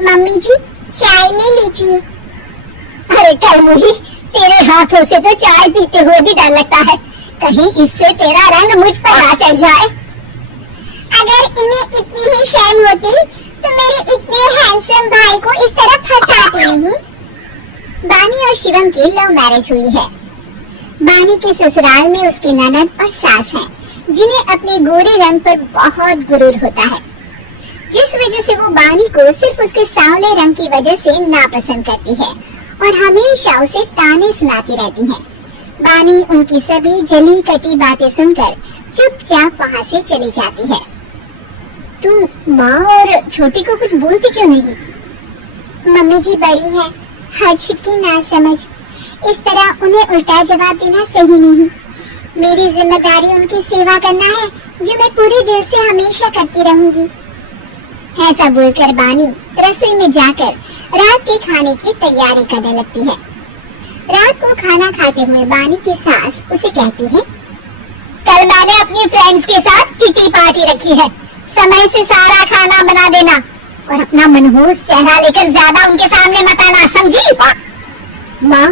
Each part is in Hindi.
मम्मी जी चाय ले लीजिए। अरे कलमुही, तेरे हाथों से तो चाय पीते हुए भी डर लगता है, कहीं इससे तेरा रंग मुझ पर ना चढ़ जाए। अगर इन्हें इतनी ही शर्म होती तो मेरे इतने हैंडसम भाई को इस तरह फंसाती नहीं। बानी और शिवम की लव मैरिज हुई है। बानी के ससुराल में उसकी ननद और सास हैं, जिन्हें अपने गोरे रंग पर बहुत गुरूर होता है, जिस वजह से वो बानी को सिर्फ उसके सांवले रंग की वजह से नापसंद करती है और हमेशा उसे ताने सुनाती रहती है। बानी उनकी सभी जली कटी बातें सुनकर चुपचाप वहाँ से चली जाती है। तुम माँ और छोटी को कुछ बोलती क्यों नहीं? मम्मी जी बड़ी है, हर चीज की ना समझ, इस तरह उन्हें उल्टा जवाब देना सही नहीं। मेरी जिम्मेदारी उनकी सेवा करना है, जो मैं पूरे दिल से हमेशा करती रहूंगी। ऐसा बोलकर बानी रसोई में जाकर रात के खाने की तैयारी करने लगती है। रात को खाना खाते हुए बानी की सास उसे कहती है, कल मैंने अपनी फ्रेंड्स के साथ किटी पार्टी रखी है, समय से सारा खाना बना देना और अपना मनहूस चेहरा लेकर ज्यादा उनके सामने मत आना, समझी? माँ,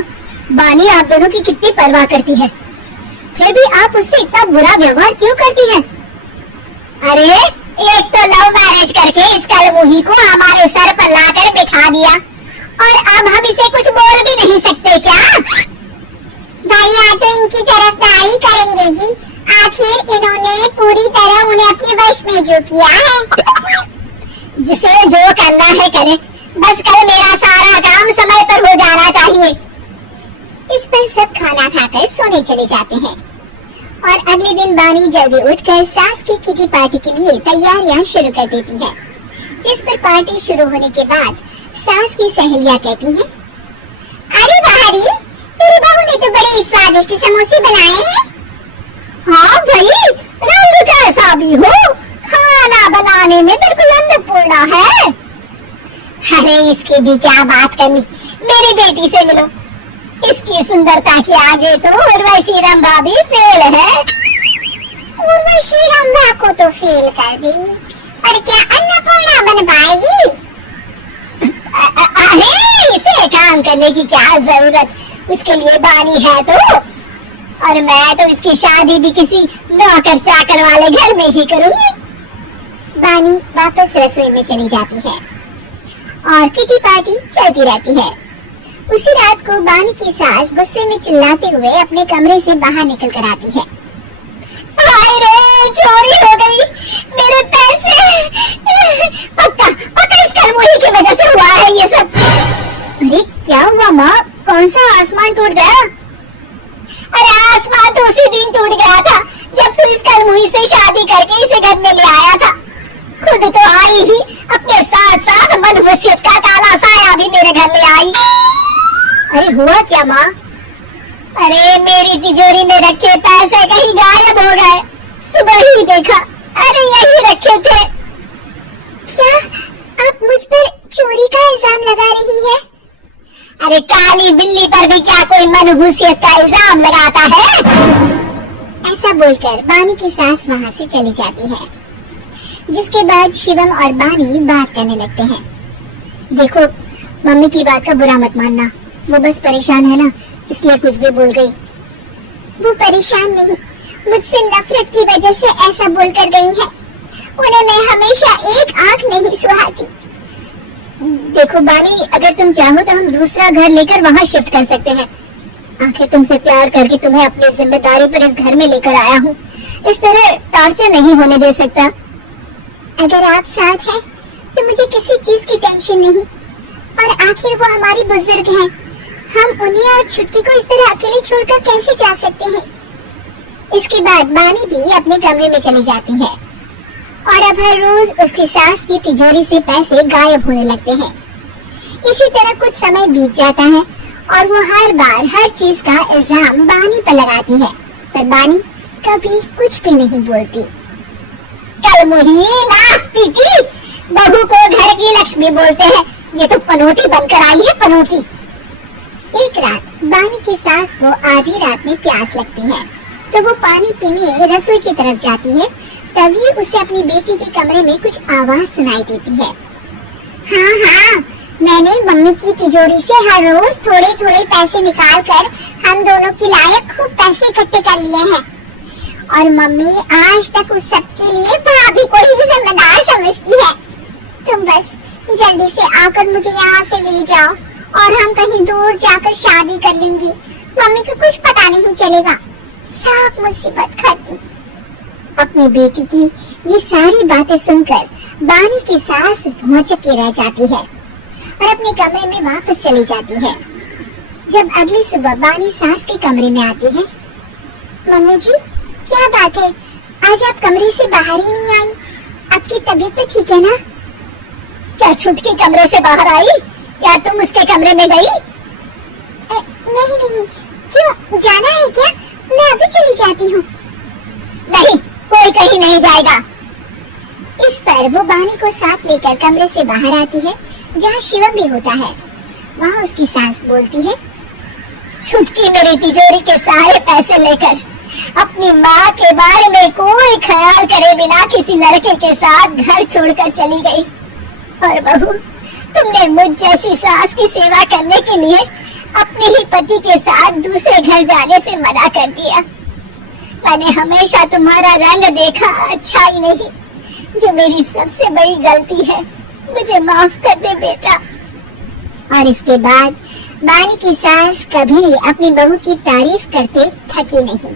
बानी आप दोनों की कितनी परवाह करती है, फिर भी आप उससे इतना बुरा व्यवहार क्यों करती हैं? अरे एक तो लव मैरिज करके इस कलमुही को हमारे सर पर लाकर बिठा दिया और अब हम इसे कुछ बोल भी नहीं सकते क्या? भैया तो इनकी तरफदारी करेंगे ही, आखिर इन्होंने पूरी तरह उन्हें अपने वश में जो किया है। जिसे जो करना है करे, बस कल मेरा सारा काम समय पर हो जाना चाहिए। इस पर सब खाना खाकर सोने चले जाते हैं और अगले दिन बानी जल्दी उठकर सास की किटी पार्टी के लिए तैयारियां शुरू कर देती है। जिस पर पार्टी शुरू होने के बाद सास की सहेलियां कहती हैं, अरे वाहरी, तेरी बहू ने तो बड़े स्वादिष्ट समोसे बनाए हैं। हाँ भाई, रंग कैसा भी हो, खाना बनाने में बिल्कुल अन्नपूर्णा है। अरे इसकी भी क्या बात करनी, मेरी बेटी से मिलो, इसकी सुंदरता के आगे तो उर्वशी रंभा भी फेल है। उर्वशी रंभा को तो फेल कर दी, पर क्या अन्नपूर्णा बन पाएगी? अरे इसे काम करने की क्या जरूरत, उसके लिए बानी है तो, और मैं तो इसकी शादी भी किसी नौकर चाकर वाले घर में ही करूंगी। बानी वापस रसोई में चली जाती है और किटी पार्टी चलती रहती है। उसी रात को बानी की सास गुस्से में चिल्लाते हुए अपने कमरे से बाहर निकल कर आती है। हाय रे, चोरी हो गई, मेरे पैसे, पक्का पक्का इस कलमुही की वजह से हुआ है ये सब। अरे क्या हुआ माँ, कौन सा आसमान टूट गया? अरे आसमान तो उसी दिन टूट गया था जब तू इस कलमुही से शादी करके इसे घर में ले आया था। खुद तो आई ही, अपने साथ साथ मनहूसियत का काला साया भी मेरे घर ले आई। अरे हुआ क्या माँ? अरे मेरी तिजोरी में रखे पैसे कहीं गायब हो गए, सुबह ही देखा, अरे यही रखे थे। क्या आप मुझ पर चोरी का इल्जाम लगा रही है? अरे काली बिल्ली पर भी क्या कोई मनहूसियत का इल्जाम लगाता है? ऐसा बोलकर बानी की सास वहाँ से चली जाती है। जिसके बाद शिवम और बानी बात करने लगते हैं। देखो, मम्मी की बात का बुरा मत मानना, वो बस परेशान है ना, इसलिए कुछ भी बोल गई। वो परेशान नहीं, मुझसे नफरत की वजह से ऐसा बोलकर गई है। उन्हें मैं हमेशा एक आंख नहीं सुहाती। देखो बानी, अगर तुम चाहो तो हम दूसरा घर लेकर वहाँ शिफ्ट कर सकते हैं। आखिर तुमसे प्यार करके तुम्हें अपनी जिम्मेदारी पर इस घर में लेकर आया हूँ, इस तरह टॉर्चर नहीं होने दे सकता। अगर आप साथ हैं तो मुझे किसी चीज की टेंशन नहीं, और आखिर वो हमारी बुजुर्ग हैं, हम उन्हें और छुटकी को इस तरह अकेले छोड़कर कैसे जा सकते हैं? इसके बाद बानी भी अपने कमरे में चली जाती है और अब हर रोज उसकी सास की तिजोरी से पैसे गायब होने लगते हैं। इसी तरह कुछ समय बीत जाता है और वो हर बार हर चीज का इल्जाम बानी पर लगाती है, पर बानी कभी कुछ भी नहीं बोलती। कलमुही नास पीटी, बहू को घर की लक्ष्मी बोलते हैं, ये तो पनौती बनकर आई है, पनौती। एक रात बानी की सास को आधी रात में प्यास लगती है तो वो पानी पीने रसोई की तरफ जाती है। तभी उसे अपनी बेटी के कमरे में कुछ आवाज सुनाई देती है। हाँ हाँ, मैंने मम्मी की तिजोरी से हर रोज थोड़े थोड़े पैसे निकाल कर हम दोनों की लायक खूब पैसे इकट्ठे कर लिए हैं। और मम्मी आज तक उस सब के लिए भाभी को ही जिम्मेदार समझती है। तुम बस जल्दी से आकर मुझे यहाँ से ले जाओ और हम कहीं दूर जाकर शादी कर लेंगे। मम्मी को कुछ पता नहीं चलेगा। सब मुसीबत खत्म। अपनी बेटी की ये सारी बातें सुनकर बानी की सास भौंचक के रह जाती है और अपने कमरे में वापस चली जाती है। जब अगली सुबह बानी सास के कमरे में आती है, मम्मी जी क्या बात है, आज आप कमरे से बाहर ही नहीं आई? आपकी तबीयत तो ठीक है ना? क्या छुटकी कमरे से बाहर आई या तुम उसके कमरे में गई? नहीं नहीं, क्यों जाना है क्या? मैं अभी चली जाती हूँ। नहीं, कोई कहीं नहीं जाएगा। इस पर वो बानी को साथ लेकर कमरे से बाहर आती है जहाँ शिवम भी होता है। वहाँ उसकी सास बोलती है, छुटकी मेरी तिजोरी के सारे पैसे लेकर अपनी माँ के बारे में कोई ख्याल करे बिना किसी लड़के के साथ घर छोड़कर चली गई। और बहू, तुमने मुझ जैसी सास की सेवा करने के लिए अपने ही पति के साथ दूसरे घर जाने से मना कर दिया। मैंने हमेशा तुम्हारा रंग देखा अच्छा ही नहीं, जो मेरी सबसे बड़ी गलती है। मुझे माफ कर दे बेटा। और इसके बाद बानी की सास कभी अपनी बहू की तारीफ करते थकी नहीं।